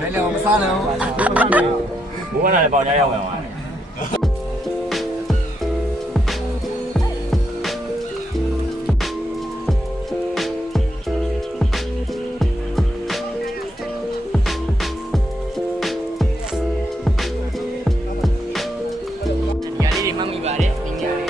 ဘယ်လည်းမစားနိုင်ဘူး ဘိုးကလည်းပေါင်ကြရောက်ဝင်သွားတယ် ညာလေးတွေမှတ်မိပါတယ်ဒီညာလေး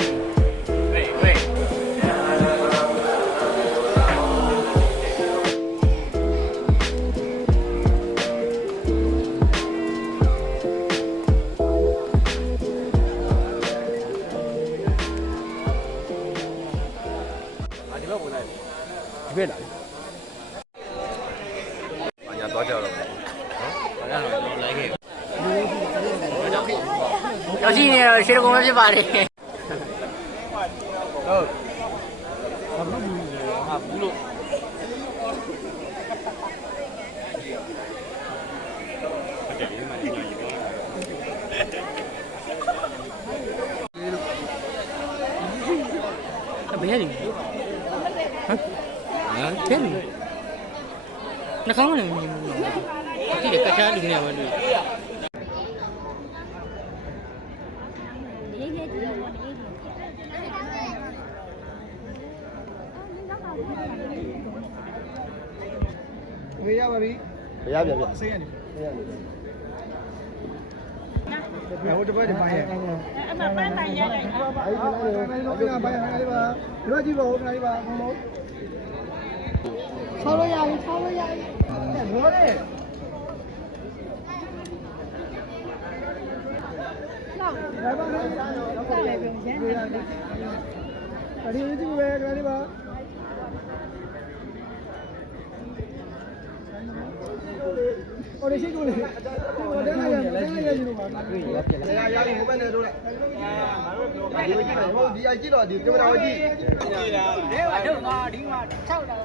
က်ရှိနေတော့ရှေ့ကောင်မဖြစ်ပါတယ်ဟုတ်ဘာလို့ဘူးလဲဟာဘူးလို့ဘယ်ရည်ဟမ်ဟမ်နှကောင်းမနေဘူးဒီကချားလူနေပါလို့ဝေးရပါပြီဘရပြပြဆေးရနေဘယ် Allá, papi. Allá, papi. Sí, allá. Mẹ hỗ trợ với bài này. Em mà bán tay ra đây. Đấy, cái này bài này đi bà. Nó chỉ vào hôm nay bà, không muốn. Sao nó dày, sao nó dày. Để bố đi. Đấy, bà. Đấy, bà. Đấy, bà. Đấy, bà. ဆောလို့ရပြီဘောနဲ့လောက်ဒါပါနဲ့ဆက်လည်းပြုံးရမ်းတယ်အဒီကြည့်ပဲခဏလေးပါဟိုလေးရှိကိုလေးဟိုတဲ့ရရတဲ့ရရယူလို့ပါတွေ့ရပြက်ရရလေးဟိုဘက်နဲ့တို့လိုက်ဒီကြည့်တော့ဟိုဒီအကြည့်တော့ဒီကင်မရာကိုကြည့်အဲတို့ငါဒီမှာ6တာ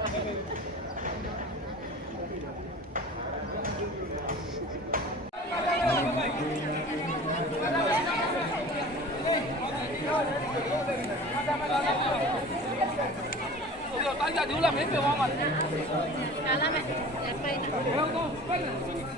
அது இவ்வளோ போய் வாங்க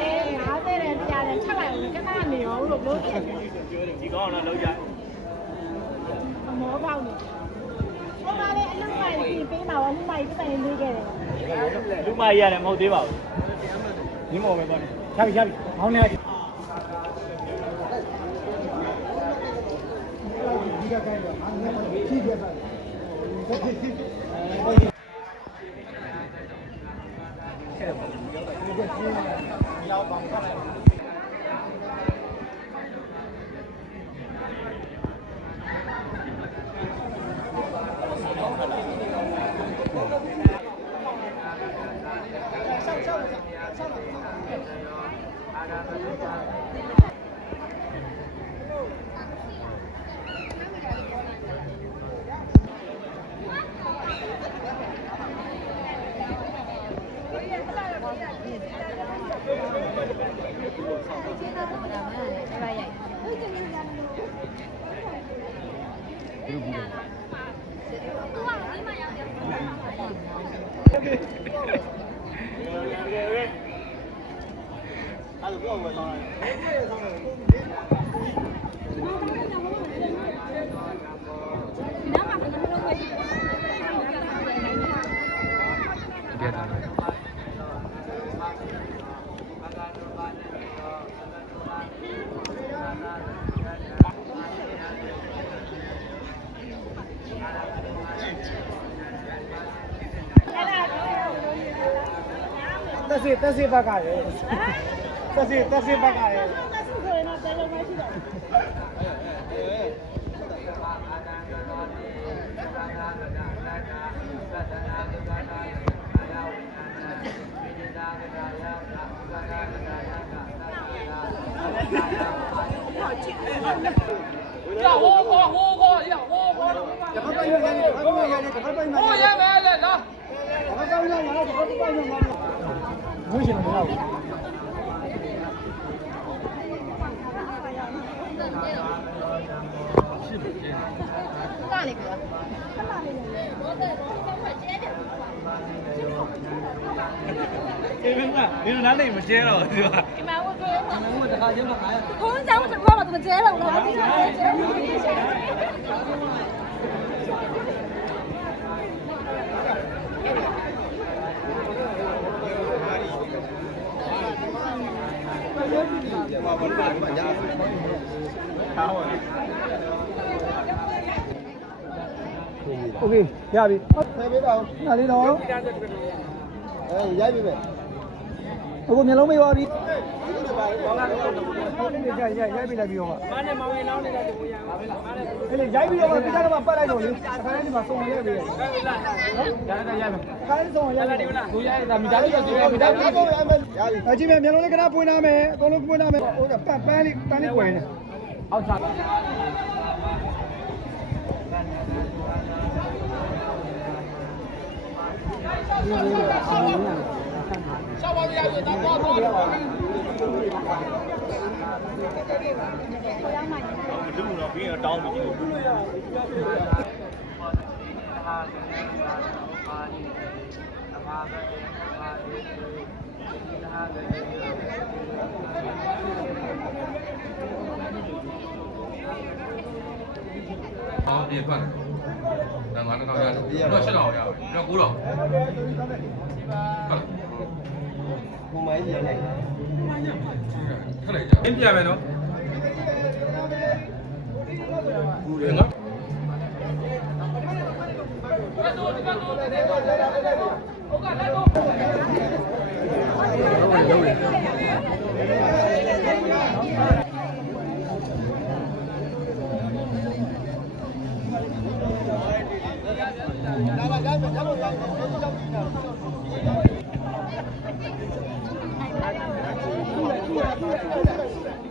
ပြောတယ်ဒီကောင်းတော့လောက်ကြအမောပေါက်နေဟိုမှာလေအလုပ်မိုက်ပြီးပေးမှာဝမ်းမိုက်ပြတိုင်လေးခဲ့တယ်လူမရတယ်မဟုတ်သေးပါဘူးဒီမော်ပဲပေါ့။ရှာပြီရှာပြီ။ဟောင်းနေရဒီကကိုင်းတော့အားနေမှာဖြည့်ပြတာတက်စီတက်စီဘက်က ဘယ်လို တက်စီတက်စီဘက်ကရယ် 那是可以呢，在龙湾去的。 တခါပိုင်ရရတယ်တခါပိုင်ရတယ်တခါပိုင်ရတယ်ဟိုရမယ်လေလားတခါပိုင်ရရတယ်တခါပိုင်ရတယ်ဘုရှင်မရဘူး အေးမင်းကမင်းနားနေ 不行，不要。你是哪里边街了？是吧？今晚我。我正好也。我正好接了。 โอเคရပြီဖယ်ပေးပါဦးနားလေးတော့အဲရိုက်ပြီပဲအခုမျိုးလုံးမေးသွားပြီ ဟုတ်တယ်ကြာရိုက်ရိုက်ပြီလိုက်ပြီးတော့မနဲ့မောင်ရင်လောင်းနေတဲ့တူရအောင်ပါလားအဲ့လေရိုက်ပြီးတော့ပြကြတော့ပတ်လိုက်တော့လေအခါတိုင်းဒီမှာစုံရိုက်ပြီနော်ဒါလည်းရိုက်မယ်အခါတိုင်းစုံရိုက်ပြီလားကိုရိုက်တာမိသားစုတော့ရိုက်မိသားစုတော့ရိုက်မယ်ရပြီအကြည့်မယ်မျိုးလုံးလေးကနာပွင့်လာမယ်အကုန်လုံးပွင့်လာမယ်ဟိုပန်းပန်းလေးပန်းလေးွယ်နေအောက်ချမတူတော့ပြီးတော့တောင်းပြီးလို့အော်ပြေဖတ်တ 好，这一份，那完了到家，那是老家，那古老，快了。 လား ကိုမိုင်းပြန်လိုက် ။ခက်လိုက်ကြ။အင်းပြမယ်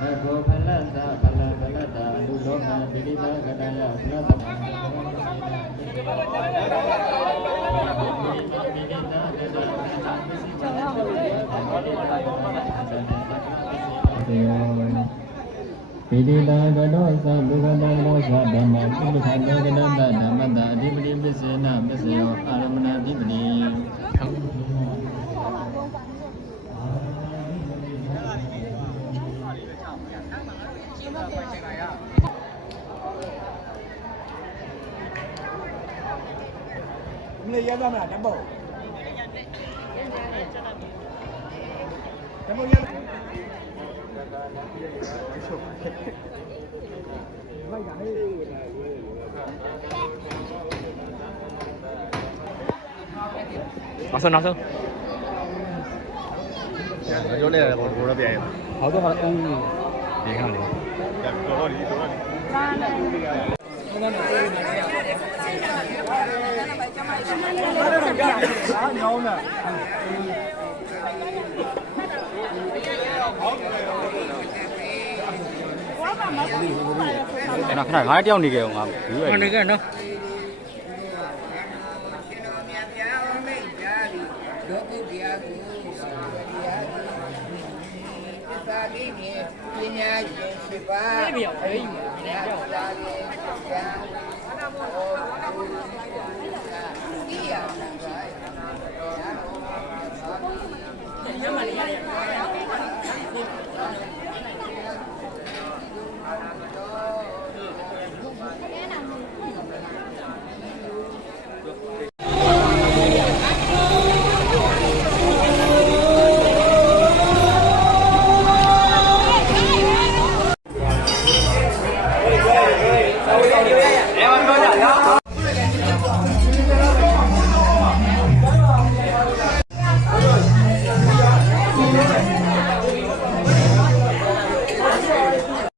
ဘဂဝဖလတ္တဖလဖလတ္တလူလောကပိရိသကတယဖလတ္တပိရိသကတောသဘုဂတံလောသဓမ္မပုပ္ပခတောကတတဓမ္မတအဓိပတိပစ္စေနပစ္စယောအာရမဏဓိပတိ nhân là double double nhân vậy đấy Nasıl nasıl? chỗ này là một bộ nó về. Họ có hỏi ông Về không? Dạ, có hỏi đi, có hỏi đi. တော့ပြန်ရဟောတော့ဟာဦးဒီခါလေးတော်တော်ဒီတော်တော်ဟာညောင်းတာကျွန်တော်ခဏငါတယောက်နေကြအောင်ငါဘူးရမှန်တယ်ကနော် သာကိနေ ပညာရှင်ရှိပါဘယ်ပြောင်းဘယ်ပြောင်းသာလေကျမ်းဒီရမှာပါ